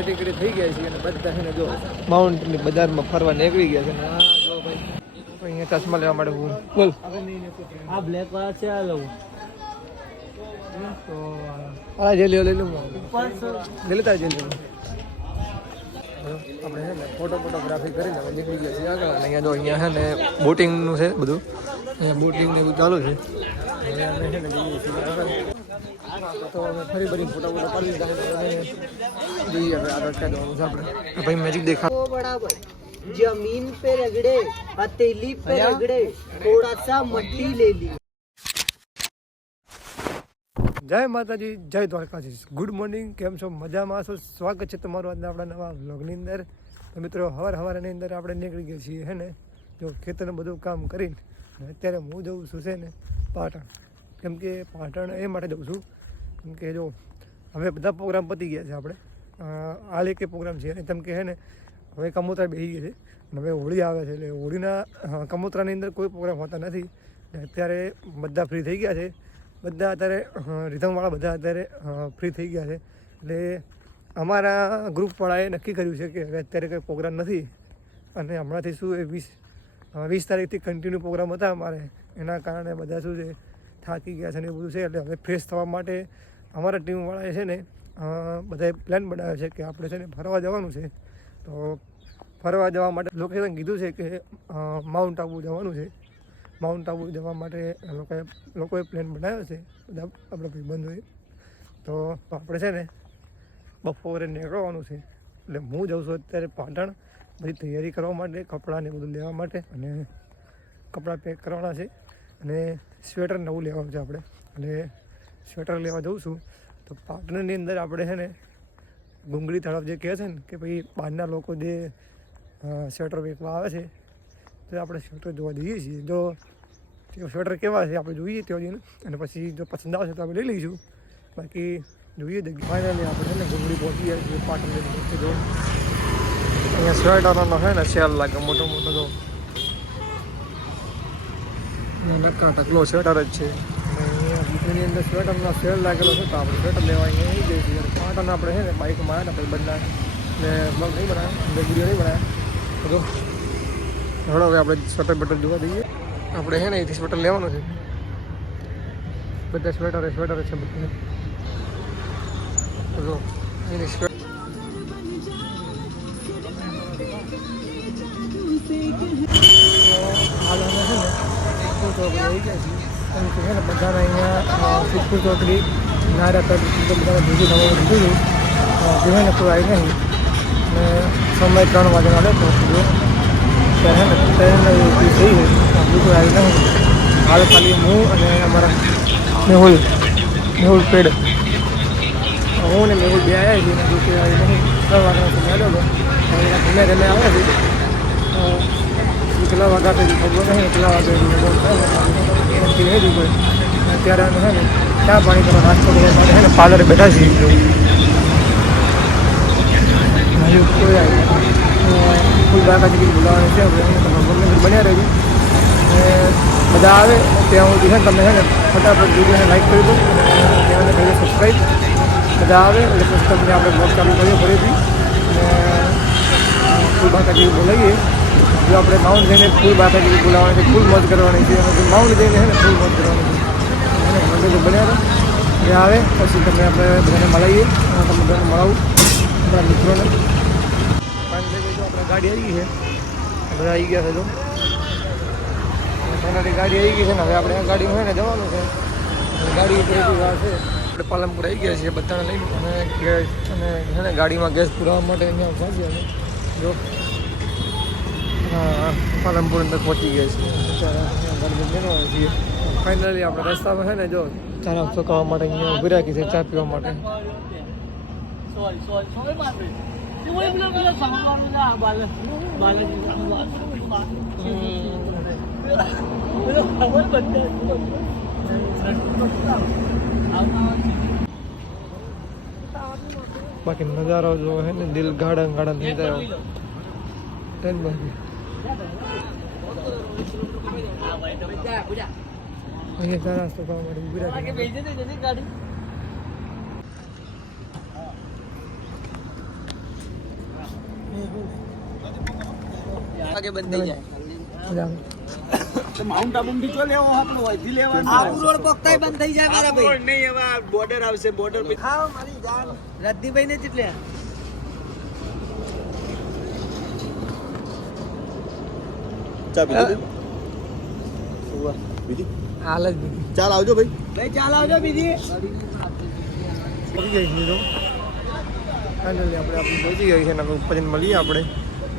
ટીકડી થઈ ગયા છે અને બધા છે ને જો માઉન્ટની બજારમાં ફરવા નીકળી ગયા છે ને આ જો ભાઈ અહીંયા ચશ્મા લેવા માટે હું બોલ આ બ્લેક વાળા છે આ લઉં તો આ જે લઈ લઉં લઈ લેતા જે લઉં આપણે છે ને ફોટોગ્રાફી કરીને હવે નીકળી ગયા છીએ આગળ અને અહીંયા જો અહીંયા છે ને બોટિંગનું છે બધું અહીંયા બોટિંગ ને બધું ચાલુ છે હવે અમે છે ને જઈએ છીએ આગળ તો અમે ફરી બધી ફોટો પાડી લીધા જોઈએ હવે આગળ ક્યાં જવાનું છે આપણે ભાઈ મેજિક દેખા बराबर जमीन पे रगड़े हथेली पे रगड़े थोड़ा सा मट्टी ले ली। જય માતાજી જય દ્વારકાધીશ ગુડ મોર્નિંગ કેમ છો મજામાં છો સ્વાગત છે તમારું આજના આપણા નવા વ્લોગની અંદર તો મિત્રો સવારની અંદર આપણે નીકળી ગયા છીએ હે ને જો ખેતરનું બધું કામ કરીને અત્યારે હું જઉં છું છે ને પાટણ કેમ કે પાટણ એ માટે જઉં છું કેમ કે જો હવે બધા પ્રોગ્રામ પતી ગયા છે આપણે હાલ એક પ્રોગ્રામ છે કેમ કે હે ને હવે કમોતરા બેસી ગયા છે અને હવે હોળી આવે છે એટલે હોળીના કમોતરાની અંદર કોઈ પ્રોગ્રામ હોતા નથી અત્યારે બધા ફ્રી થઈ ગયા છે બધા અત્યારે રિધમવાળા બધા અત્યારે ફ્રી થઈ ગયા છે એટલે અમારા ગ્રુપવાળાએ નક્કી કર્યું છે કે હવે અત્યારે કંઈ પ્રોગ્રામ નથી અને હમણાંથી શું એ 20 તારીખથી કન્ટિન્યુ પ્રોગ્રામ હતા અમારે એના કારણે બધા શું છે થાકી ગયા છે ને એ બધું છે એટલે હવે ફ્રેશ થવા માટે અમારા ટીમવાળાએ છે ને બધાએ પ્લાન બનાવ્યો છે કે આપણે છે ને ફરવા જવાનું છે તો ફરવા જવા માટે લોકેશન કીધું છે કે માઉન્ટ આબુ જવાનું છે માઉન્ટ આબુ જવા માટે લોકોએ પ્લાન બનાવ્યો છે બધા આપણા ભાઈબંધોએ તો આપણે છે ને બપોરે નીકળવાનું છે એટલે હું જાઉં છું અત્યારે પાટણ બધી તૈયારી કરવા માટે કપડાને બધું લેવા માટે અને કપડાં પેક કરવાના છે અને સ્વેટર નવું લેવાનું છે આપણે એટલે સ્વેટર લેવા જઉં છું તો પાટણની અંદર આપણે છે ને ડુંગળી તળાવ જે કહે છે ને કે ભાઈ બહારના લોકો જે સ્વેટર વેચવા આવે છે તો આપણે સ્વેટર જોવા જઈએ છીએ જો સ્વેટર કેવા છે આપણે જોઈએ ત્યાં જઈને અને પછી જો પસંદ આવશે તો આપણે લઈ લઈશું બાકી જોઈએ જગ્યા ફાઇનલી આપણે છે ને ડુંગળી પહોંચી જાય છીએ પાટણ જો અહીંયા સ્વેટરનો છે ને સેલ લાગે મોટો મોટો તો નક્કા ટકલો સ્વેટર જ છે એની અંદર સ્વેટરનો સેલ લાગેલો છે તો આપણે સ્વેટર લેવા અહીંયા આવી જઈએ છીએ પાટણ આપણે છે ને બાઇકમાં આવ્યા ને પછી બદલા એટલે બ્લોગ નહીં બનાવ્યા વિડીયો નહીં બનાવ્યા બધું હળો હવે આપણે સ્વેટર બેટર જોવા દઈએ આપણે છે ને અહીંથી સ્વેટર લેવાનું છે બધા સ્વેટર છે બધા જો એની સ્વેટર હાલ અમે છે ને ચોકડી આવી ગયા છીએ કેમ કે છે ને બધાને અહીંયા સિદ્ધપુર ચોકડી નારા તક બધાને ભેગું થવાનું કીધું હતું ને કોઈ આવી નહીં અને સમય 3 વાગ્યાનો આવ્યો પહોંચ્યો ત્યારે છે ને ટ્રેન થઈ ગઈ બીજું આવી નહીં હાલ ખાલી હું અને અમારા મેહુલ પેડ હું ને મેહુલ બે આવ્યા છીએ ને બીજું આવી નહીં 3 વાગ્યાનો સમય આવ્યો હતો ધીમે ધીમે આવે છે કેટલા વાગ્યા ખબર નહીં કેટલા વાગે નક્કી નહીં દીધું અત્યારે અમે છે ને ચા પાણી કરવા નાસ્તો કરવા માટે છે ને પાર્લરે બેઠા છીએ હજુ કોઈ ફૂલ બાકાજી બોલાવવાની છે બન્યા રહેજો બધા આવે ત્યાં સુધી છે ને તમે છે ને ફટાફટ વિડીયોને લાઈક કરી દો અને પહેલાં સબસ્ક્રાઈબ બધા આવે એટલે પછી તમને આપણે બ્લોગ ચાલુ કરીએ ફરીથી અને ફૂલ બાકાજી બોલાવીએ જો આપણે માઉન્ટ જઈને ફૂલ બાકાજી બોલાવવાની છે ફૂલ મોજ કરવાની છે અને માઉન્ટ જઈને છે ને ફૂલ મોજ કરવાની છે અને મંદિર બન્યા જે આવે પછી તમે આપણે બધાને મળાવીએ તમને બધાને મળાવું આપણા મિત્રોને ફાઇનલી જો આપણે ગાડી આવી ગઈ છે બધા આવી ગયા છે જો ફાઇનલી ગાડી આવી ગઈ છે ને હવે આપણે આ ગાડીમાં છે ને જવાનું છે ગાડી કેટલી વાર છે આપણે પાલનપુર આવી ગયા છીએ બધાને લઈને અને છે ને ગાડીમાં ગેસ પુરાવવા માટે અહીંયા પહોંચ્યા છે જો પાલનપુર અંદર પહોંચી ગયા છીએ ફાઇનલી આપણે રસ્તામાં છે ને જો ચા નાસ્તો કરવા માટે અહીંયા ઉભી રાખી છે ચા પીવા માટે બાકી નજારો જો હે ને દિલ ગાર્ડન થઈ જાય અહીંયા ચા નાસ્તો કરવા માટે ઉભી રાખી આગે બંધ થઈ જાય મજા માઉન્ટ આબુ થી તો લેવો આપણો અહીંથી લેવાનો આબુ રોડ પકતાય બંધ થઈ જાય મારા ભાઈ નહીં હવે બોર્ડર આવશે બોર્ડર પછી હા મારી જાન રદ્દીભાઈ ને કેટલે ચા પીધી બીજી હાલ જ બીજી ચાલ આવજો ભાઈ ભાઈ ચાલ આવજો બીજી પહોંચી જાય છે તો ફાઇનલી આપણે પહોંચી ગયા છે ને આપણે ઉપર જઈને મળીએ આપણે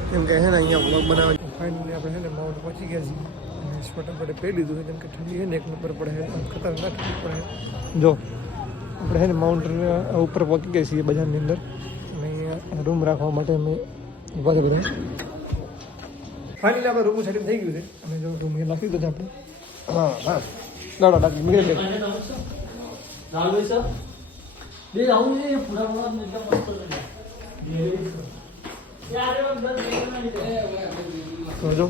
કેમ કે છે ને અહીંયા બ્લોગ બનાવે ફાઇનલી આપણે છે ને માઉન્ટ પહોંચી ગયા છીએ અને સ્વેટર આપણે પહેરી લીધું છે કેમ કે ઠંડી છે ને એક નંબર પડે છે ખતરનાક ઠંડી પડે છે જો આપણે છે ને માઉન્ટ ઉપર પહોંચી ગયા છીએ બજારની અંદર અને અહીંયા રૂમ રાખવા માટે અમે ઊભા છે બધા ફાઇનલી આપણે રૂમ સેટિંગ થઈ ગયું છે અને જો રૂમ એ નાખી દીધો છે આપણે હા હા દાડો ડાકી મીડિયમ તો જો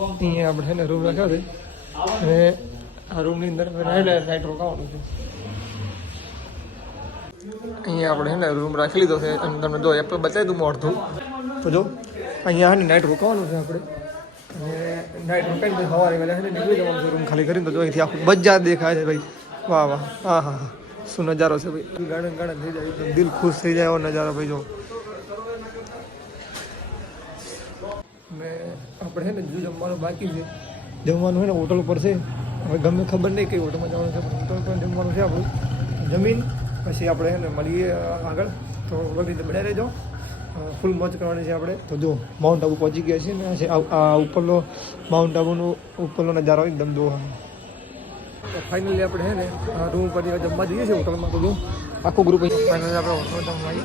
અહીંયા આપણે છે ને રૂમ રાખ્યો છે અને આ રૂમની અંદર નાઇટ રોકાવાનું છે અહીંયા આપણે છે ને રૂમ રાખી લીધો છે અને તમને જો એપ બતાવી દઉં મોડતું તો જો અહીંયા છે ને નાઇટ રોકાવાનું છે આપણે અને નાઇટ રોકાઈને પછી સવારે વહેલા છે ને નીકળી જવાનું છે રૂમ ખાલી કરીને તો જો અહીંથી આખું બજાર દેખાય છે ભાઈ વાહ વાહ હા હા હા શું નજારો છે ભાઈ ગાર્ડન ગાર્ડન થઈ જાય એકદમ દિલ ખુશ થઈ જાય એવો નજારો ભાઈ જો ને આપણે છે ને જો જમવાનું બાકી છે જમવાનું છે ને હોટલ ઉપર છે હવે ગમે ખબર નહીં કઈ હોટલમાં જવાનું છે પણ હોટલ પર જમવાનું છે આપણું જમીન પછી આપણે છે ને મળીએ આગળ તો બધી રીતે બનાવી રહેજો ફૂલ મોજ કરવાની છે આપણે તો જો માઉન્ટ આબુ પહોંચી ગયા છે ને આ ઉપરનો માઉન્ટ આબુનો ઉપરનો નજારો એકદમ દો તો ફાઇનલી આપણે છે ને રૂમ ઉપર જમવા જઈએ છીએ હોટલમાં તો જો આખું ગ્રુપ ફાઇનલી આપણે હોટલમાં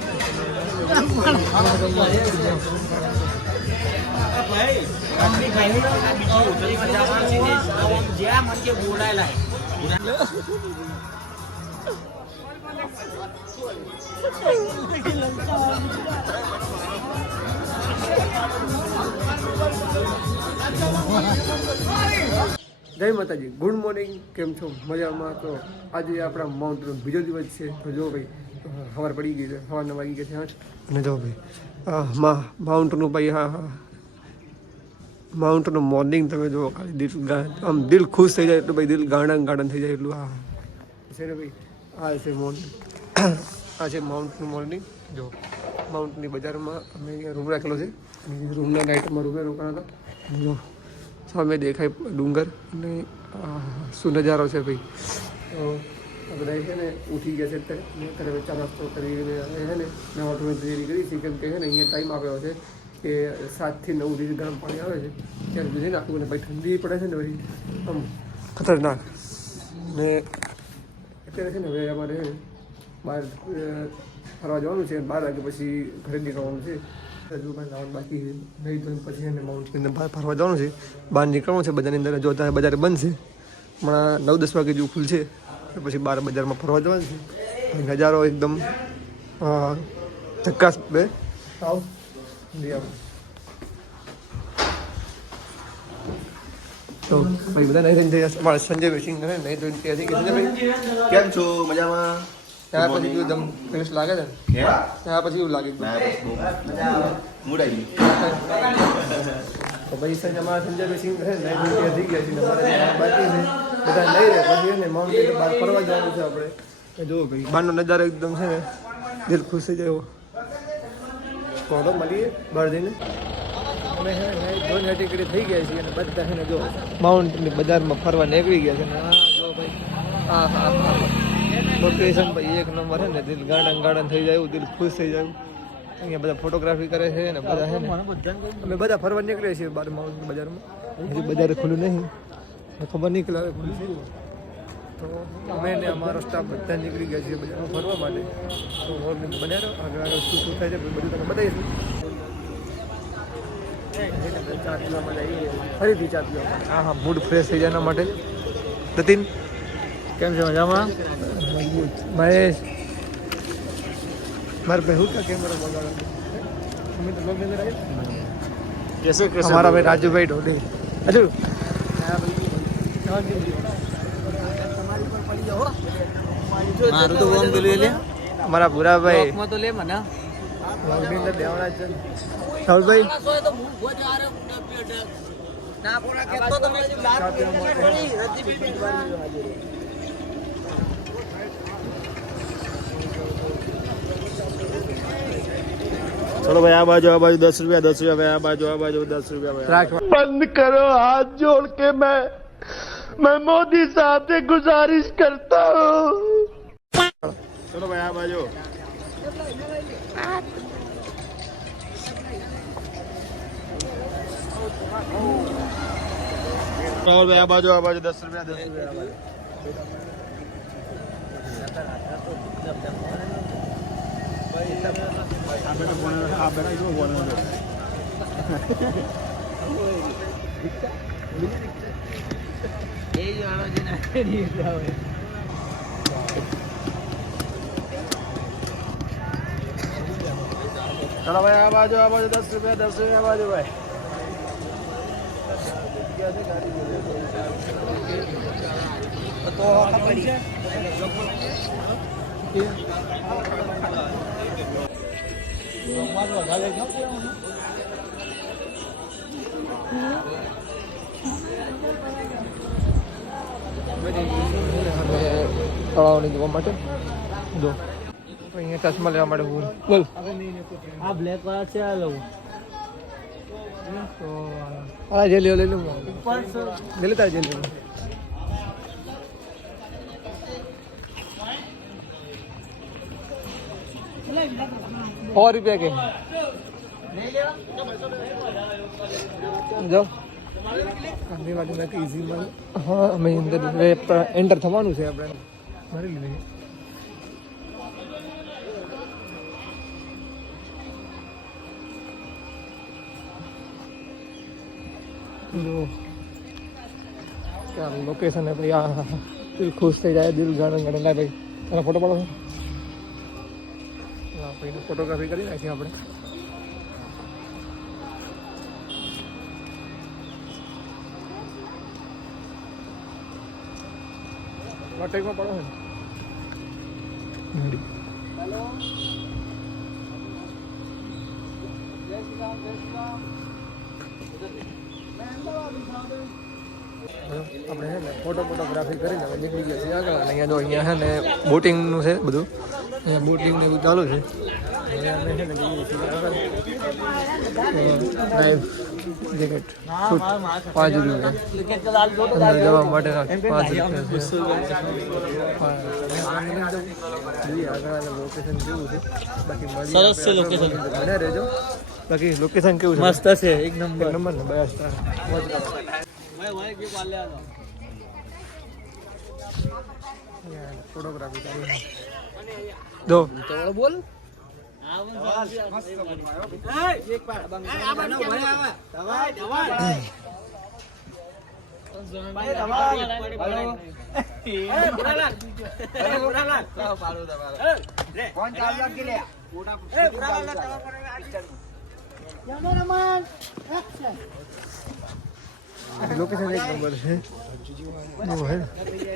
જય માતાજી ગુડ મોર્નિંગ કેમ છો મજામાં તો આજે આપણા માઉન્ટનો બીજો દિવસ છે તો જો ભાઈ સવાર પડી ગઈ છે સવારના વાગી ગયા છે 8 અને જો ભાઈ માઉન્ટનું ભાઈ હા હા માઉન્ટનું મોર્નિંગ તમે જો ખાલી દિલ આમ દિલ ખુશ થઈ જાય એટલું ભાઈ દિલ ગાર્ડન ગાર્ડન થઈ જાય એટલું હા છે ને ભાઈ આ છે મોર્નિંગ આ છે માઉન્ટનું મોર્નિંગ જો માઉન્ટની બજારમાં અમે અહીંયા રૂમ રાખેલો છે રૂમના નાઇટમાં રૂમે રોકાણા હતા જો સામે દેખાય ડુંગર અને શું નજારો છે ભાઈ તો બધા છે ને ઉઠી ગયા છે અત્યારે ચા નાસ્તો કરીને છે ને નવા ધોરણની તૈયારી કરી છે કેમ કે છે ને અહીંયા ટાઈમ આપ્યો છે કે 7 થી 9 સુધી ગરમ પાણી આવે છે ત્યારે સુધી નાખવું ને ભાઈ ઠંડી પડે છે ને ભાઈ આમ ખતરનાક ને અત્યારે છે ને હવે અમારે બહાર ફરવા જવાનું છે 12 વાગે પછી ઘરે નીકળવાનું છે હજુ પણ જવાનું બાકી છે નહીં તો પછી એને માઉન્ટની અંદર બહાર ફરવા જવાનું છે બહાર નીકળવાનું છે બજારની અંદર જો ત્યાં બજાર બંધ છે હમણાં 9-10 વાગે જેવું ખુલશે પછી બહાર બજારમાં ફરવા જવાનું છે નજારો એકદમ ધક્કાસ બે આવ તો ભાઈ બધા નહીં ધોઈને અમારા સંજય વેસિંગ કરે નહીં ધોઈને ત્યાંથી કે સંજયભાઈ કેમ છો મજામાં ત્યાં પછી એકદમ ફ્રેશ લાગે છે ત્યાં પછી એવું લાગે મૂડ આવી તો ભાઈ સંજય અમારા સંજય વેસિંગ કરે નહીં ધોઈને ત્યાંથી ગયા છે અમારા બાકી છે બધા નહીં રહે પછી એને માઉન્ટેન બહાર ફરવા જવાનું છે આપણે જો ભાઈ બહારનો નજારો એકદમ છે ને દિલ ખુશ થઈ જાય એવો તો મળીએ બહાર જઈને અમે છે ને જોઈને ટિકિટ થઈ ગયા છીએ અને બધા છે ને જો માઉન્ટની બજારમાં ફરવા નીકળી ગયા છે ને હા જો ભાઈ હા હા હા લોકેશન ભાઈ એક નંબર છે ને દિલ ગાર્ડન ગાર્ડન થઈ જાય દિલ ખુશ થઈ જાય અહીંયા બધા ફોટોગ્રાફી કરે છે ને બધા છે ને અમે બધા ફરવા નીકળીએ છીએ બહાર માઉન્ટ બજારમાં હજી બજાર ખુલ્લું નહીં ખબર નહીં કે હવે ખુલ્લું થઈ તો અમે ને અમારો સ્ટાફ બધા નીકળી ગયા છીએ બજારમાં ફરવા માટે તો મોર્નિંગ બનાવ્યો આગળ આગળ શું શું થાય છે બધું તમે બતાવીશું ચા પીવા માટે ફરીથી ચા પીવા હા હા મૂડ ફ્રેશ થઈ જાય એના માટે નીતિન કેમ છે મજામાં મહેશ મારે ભાઈ હું ક્યાં કેમેરો બોલાવે અમે તો લોક અંદર આવી हमारा भाई राजू भाई ढोली राजू મારું તો વોમ પેલું લે हमारा बुरा भाई માં તો લે મને વ્લોગની અંદર દેવાના છે રાહુલભાઈ चलो भाई आ बाजू 10 रुपया भाई आ बाजू 10 रुपया भाई बंद करो हाथ जोड़ के मैं मोदी साहब से गुजारिश करता हूँ चलो भाई आ बाजू और भाई आ बाजू 10 रुपया आप बेटा इसको बोलना चलो भाई आ बाजू 10 रुपया आ बाजू भाई તળાવને જોવા માટે જો અહીંયા ચશ્મા લેવા માટે બોલ આ બ્લેક વાળા છે આ લઉં તો આ જે લઈ લઉં ले लेता है जेल में 100 रुपया के જો ગાંધીવાડી માં ઈઝી માં હા અમે અંદર એન્ટર થવાનું છે આપણે મારી લઈએ જો क्या लोकेशन है भाई हाँ दिल खुश થઈ જાય દિલ ગાર્ડન ગાર્ડન લાય ભાઈ તારા ફોટો પાડો હા ભાઈ ફોટોગ્રાફી કરી નાખી આપણે વાટેકમાં પડો છે હેલો જય શ્રી રામ આપણે છે ને ફોટોગ્રાફી કરીને હવે નીકળી ગયા છીએ આગળ અને અહીંયા જો અહીંયા છે ને બોટિંગનું છે બધું અહીંયા બોટિંગ ને એવું ચાલુ છે હવે અમે છે ને જઈએ છીએ આગળ લાઈફ જેકેટ શૂટ 5 રૂપિયા અંદર જવા માટેના 5 રૂપિયા જોઈએ આગળ લોકેશન કેવું છે બાકી સરસ છે લોકેશન મને રહેજો બાકી લોકેશન કેવું છે મસ્ત છે એક નંબર ને બસ फोटोग्राफी दो बोल लोकेशन एक नंबर है वो है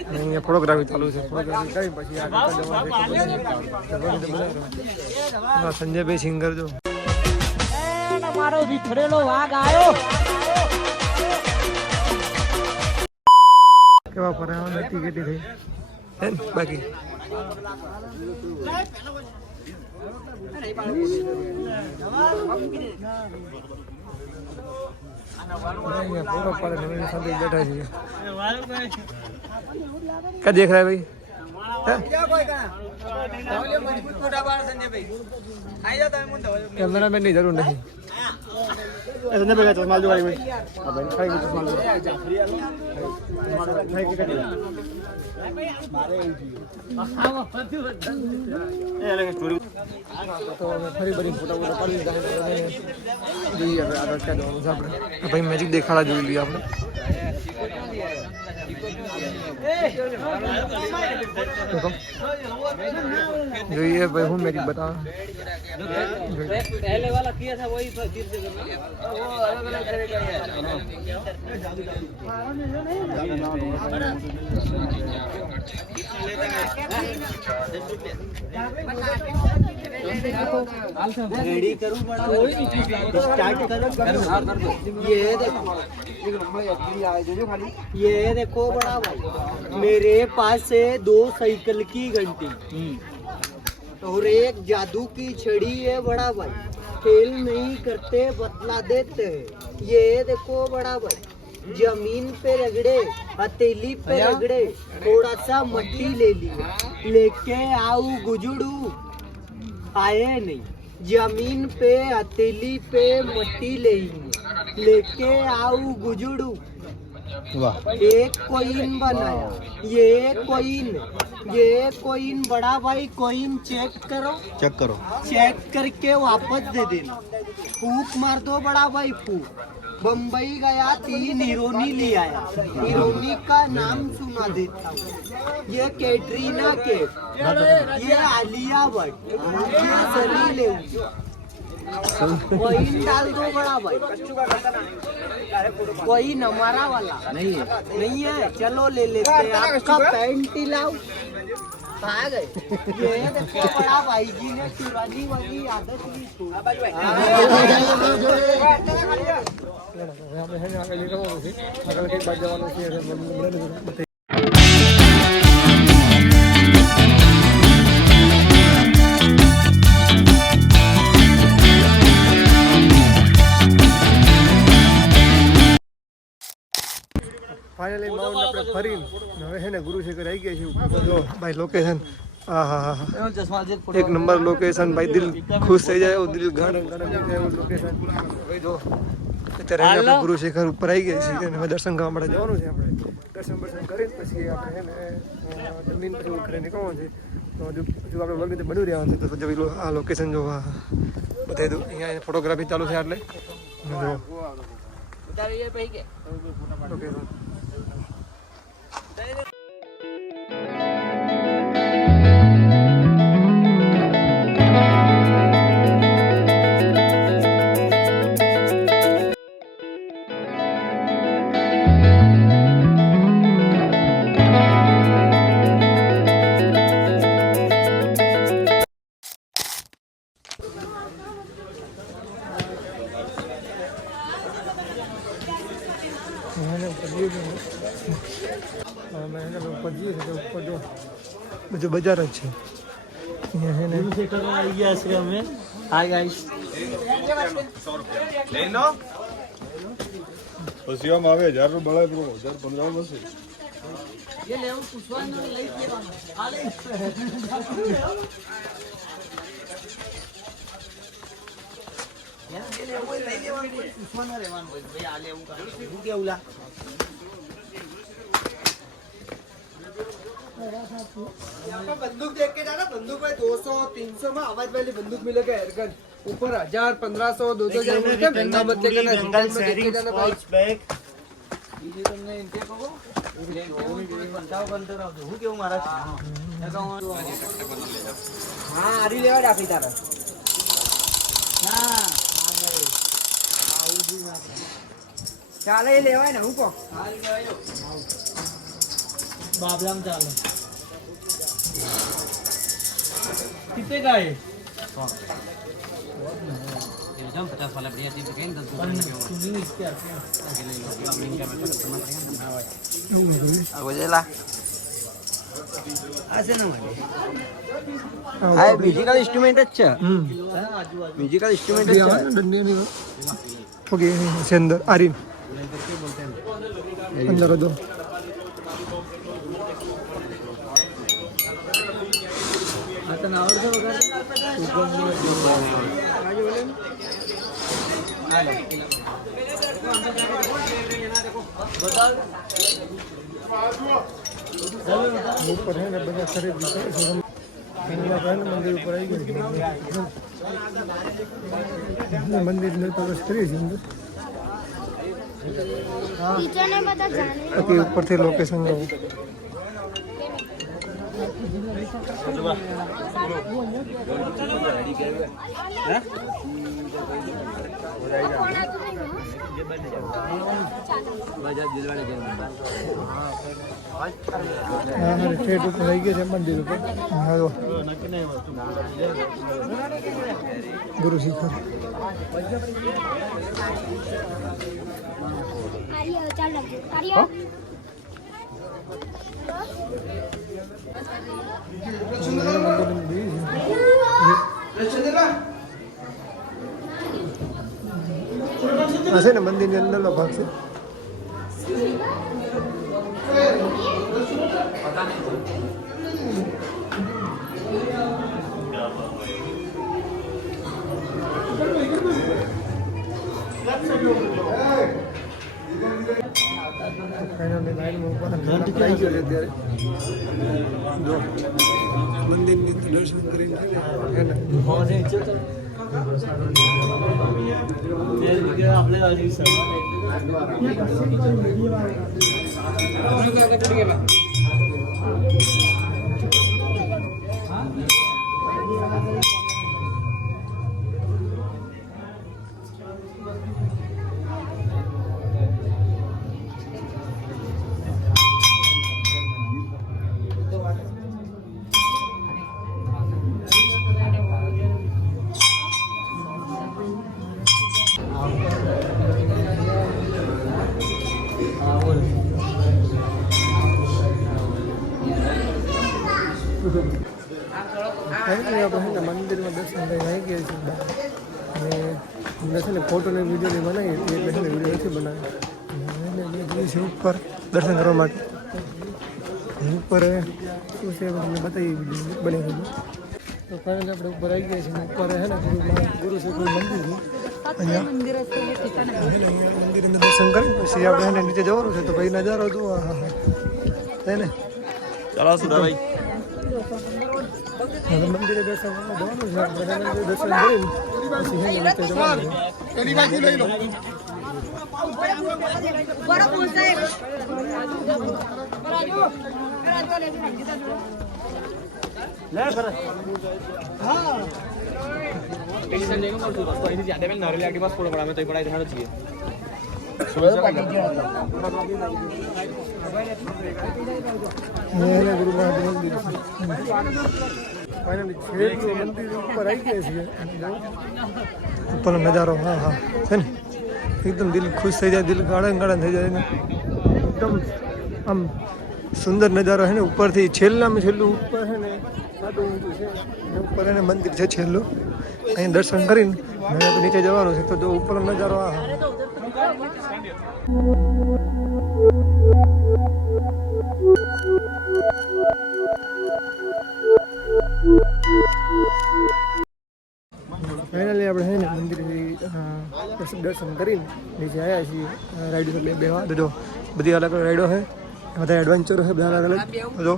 नहीं फोटोग्राफी चालू है फोटोग्राफी કરી પછી આગળ જવાનું संजय भाई सिंगर जो મારો વિખરેલો વાઘ આવ્યો કેવા પરાવા ટિકિટ થઈ હે બાકી फोटो पाड़े मेरे साथ बैठा है क्या देख रहा है भाई कैमरा मैन नहीं जरूर नहीं संजय भाई चश्मा जो भाई तो फरी बड़ी फोटो पाड़ी જોઈએ હવે આગળ ક્યાં જવાનું છે આપણે ભાઈ મેજિક દેખાડા જોઈ લઈએ આપણે જોઈએ ભાઈ હું મેજિક બતા पहले वाला किया था वही फिर से करना वो अलग अलग करेगा यार रेडी करूं बड़ा भाई स्टार्ट करो ये देखो बड़ा भाई मेरे पास है 2 साइकिल की घंटी और एक जादू की छड़ी है बड़ा भाई खेल नहीं करते बतला देते हैं ये देखो बड़ा भाई जमीन पे रगड़े हथेली पे रगड़े थोड़ा सा मट्टी ले लिया लेके आऊ गुजुड़ू आए नहीं जमीन पे हथेली पे मट्टी लेके आऊ गुजुड़ू एक कोइन बनाया ये कोइन बड़ा भाई कोइन चेक करो चेक करके वापस दे देना फूक मार दो बड़ा भाई फूक बम्बई गया 3 हीरोनी ले आया हीरोनी का नाम सुना देता हूँ ये कैटरीना कैफ ये आलिया भट्ट ये सनी लियोन कोइन डाल दो बड़ा भाई कोइन हमारा वाला नहीं है चलो ले लेते हैं आपका पैंट ही लाओ कहाँ गए ये देखो बड़ा भाई जी ने चुरानी वाली आदत नहीं छोड़ी આપણે છે ને આગળ નીકળવાનું છે આગળ કઈ બાજુ જવાનું છે એટલે બતાવી. ફાઇનલી માઉન્ટ આપણે ફરીને હવે છે ને ગુરુશેખર આવી ગયા છે જો ભાઈ લોકેશન એક નંબર લોકેશન ભાઈ દિલ ખુશ થઈ જાય એવું દિલ ગાર્ડન એવું લોકેશન ભાઈ જો અત્યારે આપણે ગુરુશેખર ઉપર આવી ગયા છીએ અને હવે દર્શન કરવા માટે જવાનું છે આપણે દર્શન કરીને પછી આપણે છે ને જમીન પછી ઉખડે નીકળવાનું છે તો હજુ આપણે વર્ગ બની રહ્યા છે તો જો આ લોકેશન જો બતાવી દઉં અહીંયા ફોટોગ્રાફી ચાલુ છે એટલે લોકેશન બધું બજાર જ છે हाय गाइस પછી આમ આવે 1000 નું બળાય પ્રો 1015 બસે ये ले पुष्पान लई लेવાનો आले યાર ये ले वो लई लेવાનો પુષ્પાન રહેવાનું ભાઈ આલે એવું કરું હું કેવુલા बंदूक देख के जाना बंदूक में 200-300 में आवाज वाली बंदूक मिलेगा एयरगन ऊपर 1000-1500 2000 मिलते महंगा मत लेना जंगल में देख के जाना भाई ये तुमने इनके को बनताओ बनते रहो હું કેવું મારા હા આરી લેવા ડાફી તારા ના ચાલે લેવાય ને હું કો આરી લેવાયો बाबलाम चालो कितने का है एकदम 50 वाला बढ़िया चीज है 10 रुपए ऐसे ना हाय म्यूजिकल इंस्ट्रूमेंट अच्छा म्यूजिकल इंस्ट्रूमेंट अच्छा ओके से अंदर आरिन अंदर दो आता नावडचं वगैरे ऊपर है ना बजा खरीद मंदिर ऊपर आई गई मंदिर में प्रवेश करिए अंदर टीचर ने बता जाने अति ऊपर से लोकेशन लो ઠેઠ ઉપર થઈ ગયા છે મંદિર ઉપર. હા જો ગુરુ શિખર. આર્યો ચાલો આર્યો આ છે ને મંદિરની અંદરનો ભાગ છે. ફાઇનલી લાઈનમાં ઉપર આવી ગયો છે અત્યારે. જો મંદિરની અંદર દર્શન કરીને છે ને આપણે મંદિરમાં દર્શન કરી આવી ગયા છીએ અને અમને છે ને ફોટો ને વિડીયો બનાવીએ એટલે છે ને વિડીયો નથી બનાવ્યો છે ઉપર દર્શન કરવા માટે. ઉપર શું છે તમને બતાવીએ વિડીયો બનાવી. તો ફાઇનલી આપણે ઉપર આવી ગયા છીએ. ઉપર છે ને ગુરુ શિખર મંદિર છે. અહીંયા મંદિરના દર્શન કરી પછી આપણે એને નીચે જવાનું છે. તો ભાઈ નજારો જુઓ. હા હા છે ને. ચાલો સુરાભાઈ. હવે મંદિરે દર્શન જવાનું છે. આપણે દર્શન કરી પછી નીચે જવાનું છે. મંદિર ઉપર આવી ગયા છીએ. ઉપરનો નજારો હા હા છે ને એકદમ દિલ ખુશ થઈ જાય. દિલ ગાળણ ગાળણ થઈ જાય ને એકદમ આમ સુંદર નજારો છે ને. ઉપરથી છેલ્લામાં છેલ્લું ઉપર છે ને સાદું ઊંચું છે. ઉપર એને મંદિર છે છેલ્લું. અહીં દર્શન કરીને હવે નીચે જવાનું છે. તો જો ઉપરનો નજારો આ ફાઇનલી આપણે છે ને મંદિર દર્શન કરીને નીચે આવ્યા છીએ. રાઈડો બે જો બધી અલગ અલગ રાઈડો છે. બધા એડવેન્ચરો છે બધા અલગ અલગ. જો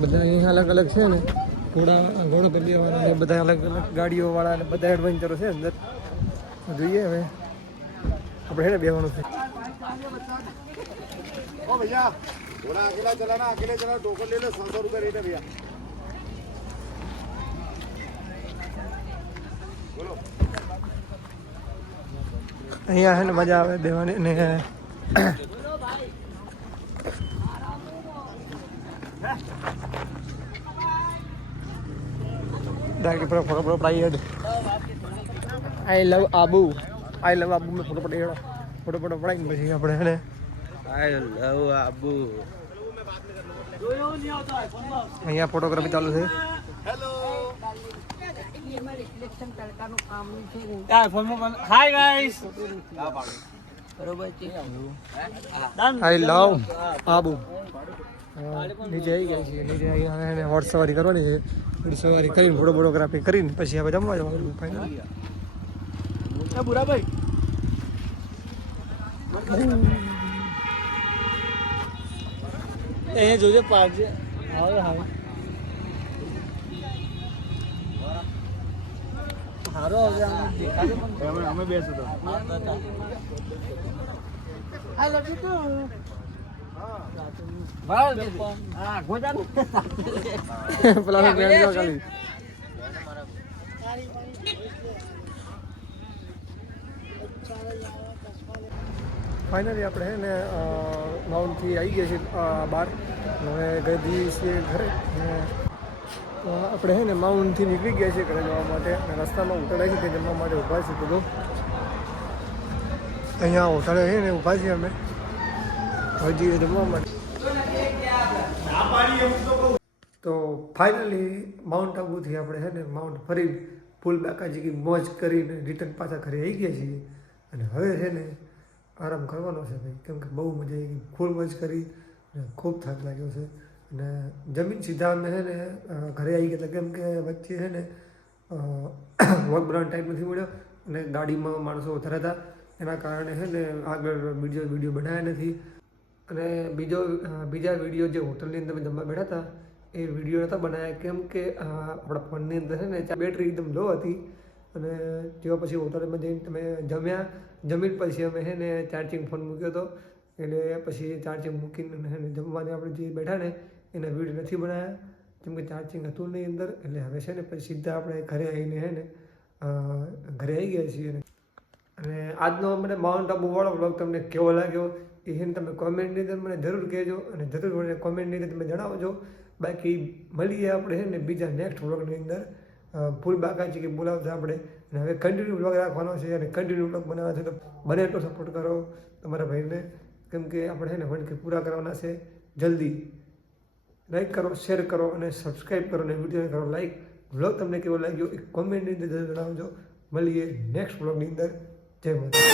બધા અહીંયા અલગ અલગ છે ને. ઘોડો પલ્લીવાળા બધા અલગ અલગ ગાડીઓવાળા અને બધા એડવેન્ચરો છે અંદર. જોઈએ હવે આપણે છે ને બેવાનું છે. ओ भैया थोड़ा अकेला चलाना, अकेले चलाना, टोकन ले लो, 100 रुपये रेट है भैया. बोलो. અહીંયા છે ને મજા આવે દેવાની ને ડાયરેક્ટ ફોટો પડાઈ હેડ. આઈ લવ આબુ મેં ફોટો પડાઈ ફોટો પડાવીને પછી આપણે છે ને I love Abu. અહીંયા ફોટોગ્રાફી ચાલુ છે. Hi guys. I love Abu. નીચે આવી ગયા છીએ. નીચે અહીંયા હોટ સવારી કરવાની છે. હોટ સવારી કરીને ફોટોગ્રાફી કરીને પછી આપણે જમવા જવાનું ફાઇનલ. बुरा भाई. એ જોજે પાક છે. આવે હારો હવે આમ દેખાડે પણ અમે બેસો તો. આઈ લવ યુ ટુ. હા ગોજા પેલા બેન જો ખાલી ફાઇનલી આપણે છે ને માઉન્ટથી આવી ગયા છીએ બહાર. હવે ગઈ છીએ ઘરે. અને આપણે છે ને માઉન્ટથી નીકળી ગયા છીએ ઘરે જવા માટે. અને રસ્તામાં હોટલ આવી છે જમવા માટે ઊભા છીએ બધું. અહીંયા હોટલે છે ને ઊભા છીએ અમે હજી જમવા માટે. તો ફાઇનલી માઉન્ટ આબુથી આપણે છે ને માઉન્ટ ફરી ફૂલ બાકાજી મોજ કરીને રિટર્ન પાછા ઘરે આવી ગયા છીએ. અને હવે છે ને આરામ કરવાનો છે ભાઈ, કેમ કે બહુ મજા આવી ગઈ, ફૂલ મોજ કરી અને ખૂબ થાક લાગ્યો છે. અને જમીન સીધા અમે છે ને ઘરે આવી ગયા હતા, કેમ કે વચ્ચે છે ને વર્ક બનાવવાનો ટાઈમ નથી મળ્યો અને ગાડીમાં માણસો વધારે હતા એના કારણે છે ને આગળ વિડીયો બનાવ્યા નથી. અને બીજા વિડીયો જે હોટલની અંદર જમવા બેઠા હતા એ વિડીયો નહોતા બનાવ્યા, કેમ કે આપણા ફોનની અંદર છે ને બેટરી એકદમ લો હતી. અને તેવા પછી હોટલમાં જઈને તમે જમીન પછી અમે છે ને ચાર્જિંગ ફોન મૂક્યો હતો, એટલે પછી ચાર્જિંગ મૂકીને છે ને જમવાને આપણે જે બેઠા ને એના વિડીયો નથી બનાવ્યા, કેમ કે ચાર્જિંગ હતું નહીં અંદર. એટલે હવે છે ને પછી સીધા આપણે ઘરે આવીને છે ને ઘરે આવી ગયા છીએ. અને આજનો મને માઉન્ટ આબુ વાળો વ્લોગ તમને કેવો લાગ્યો એ છે ને તમે કોમેન્ટની અંદર મને જરૂર કહેજો, અને જરૂર મને કોમેન્ટની અંદર તમે જણાવજો. બાકી મળીએ આપણે છે ને બીજા નેક્સ્ટ વ્લોગની અંદર. ફૂલ બાકાજી કે બોલાવતા આપણે. અને હવે કન્ટિન્યુ વ્લોગ રાખવાનો છે અને કન્ટિન્યુ વ્લોગ બનાવવા છે, તો બને એટલો સપોર્ટ કરો તમારા ભાઈને, કેમ કે આપણે છે ને 1K પૂરા કરવાના છે જલ્દી. લાઈક કરો, શેર કરો અને સબસ્ક્રાઈબ કરો અને વિડીયોને કરો લાઈક. વ્લોગ તમને કેવો લાગ્યો એ કોમેન્ટની અંદર જરૂર જણાવજો. મળીએ નેક્સ્ટ વ્લોગની અંદર. જય માતા.